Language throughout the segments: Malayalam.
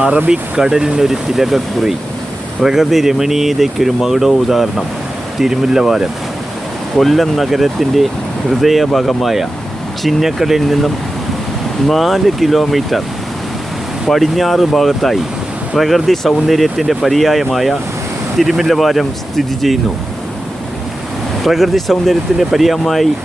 അറബിക്കടലിനൊരു തിലകക്കുറി. പ്രകൃതി രമണീയതയ്ക്കൊരു മകുടോ ഉദാഹരണം തിരുമുല്ലവാരം. കൊല്ലം നഗരത്തിന്റെ ഹൃദയഭാഗമായ ചിന്നക്കടലിൽ നിന്നും നാല് കിലോമീറ്റർ പടിഞ്ഞാറ് ഭാഗത്തായി പ്രകൃതി സൗന്ദര്യത്തിന്റെ പര്യായമായ തിരുമുല്ലവാരം സ്ഥിതി ചെയ്യുന്നു. പ്രകൃതി സൗന്ദര്യത്തിന്റെ പര്യായമായി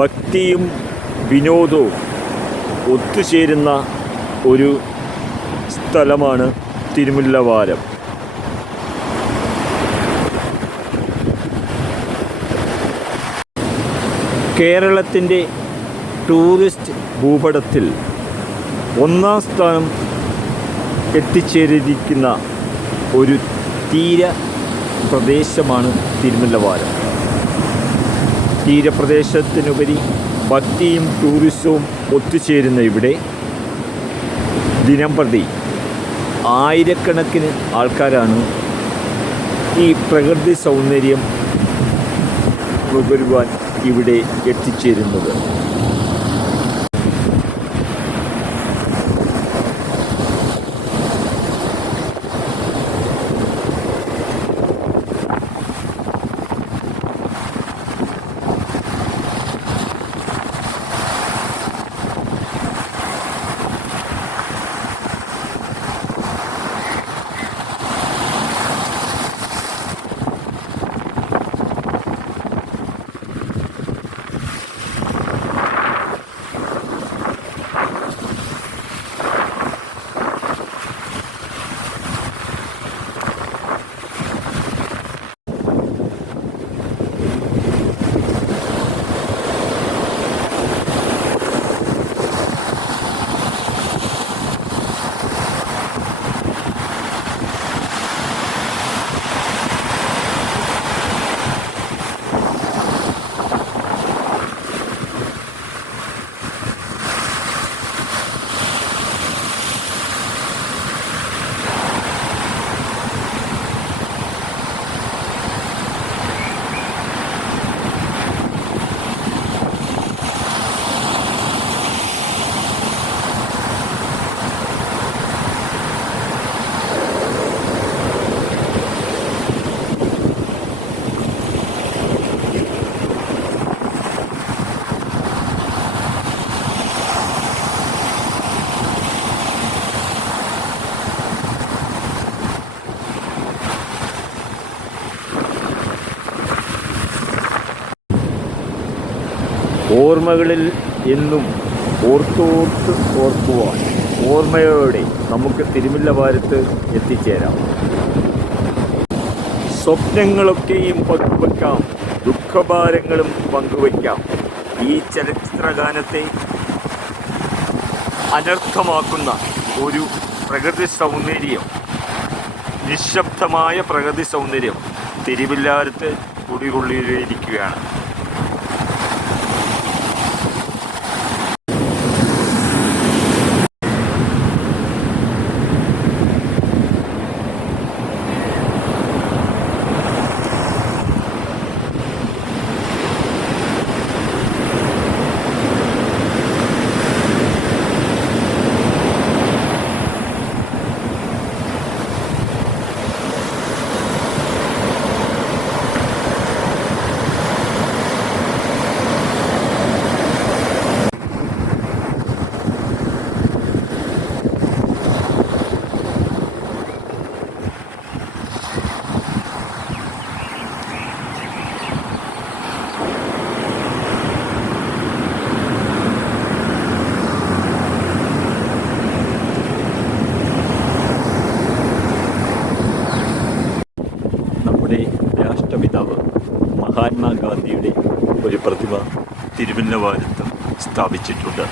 ഭക്തിയും വിനോദവും ഒത്തുചേരുന്ന ഒരു സ്ഥലമാണ് തിരുമുല്ലവാരം. കേരളത്തിന്റെ ടൂറിസ്റ്റ് ഭൂപടത്തിൽ ഒന്നാം സ്ഥാനം എത്തിച്ചേരിയിരിക്കുന്ന ഒരു തീര പ്രദേശമാണ് തിരുമുല്ലവാരം. തീരപ്രദേശത്തിനുപരി ഭക്തിയും ടൂറിസവും ഒത്തുചേരുന്ന ഇവിടെ ദിനം പ്രതി ആയിരക്കണക്കിന് ആൾക്കാരാണ് ഈ പ്രകൃതി സൗന്ദര്യം നുകരുവാൻ ഇവിടെ എത്തിച്ചേരുന്നത്. ഓർമ്മകളിൽ എന്നും ഓർത്തോർത്ത് ഓർക്കുവാൻ ഓർമ്മയോടെ നമുക്ക് തിരുമില്ലവാരത്ത് എത്തിച്ചേരാം. സ്വപ്നങ്ങളൊക്കെയും പങ്കുവയ്ക്കാം ദുഃഖഭാരങ്ങളും പങ്കുവയ്ക്കാം. ഈ ചലച്ചിത്രഗാനത്തെ അനർത്ഥമാക്കുന്ന ഒരു പ്രകൃതി സൗന്ദര്യം നിശബ്ദമായ പ്രകൃതി സൗന്ദര്യം തിരുവില്ലാരത്ത് കുടികൊള്ളിയിരിക്കുകയാണ്. മഹാത്മാഗാന്ധിയുടെ ഒരു പ്രതിമ തിരുവല്ലവാരത്ത് സ്ഥാപിച്ചിട്ടുണ്ട്.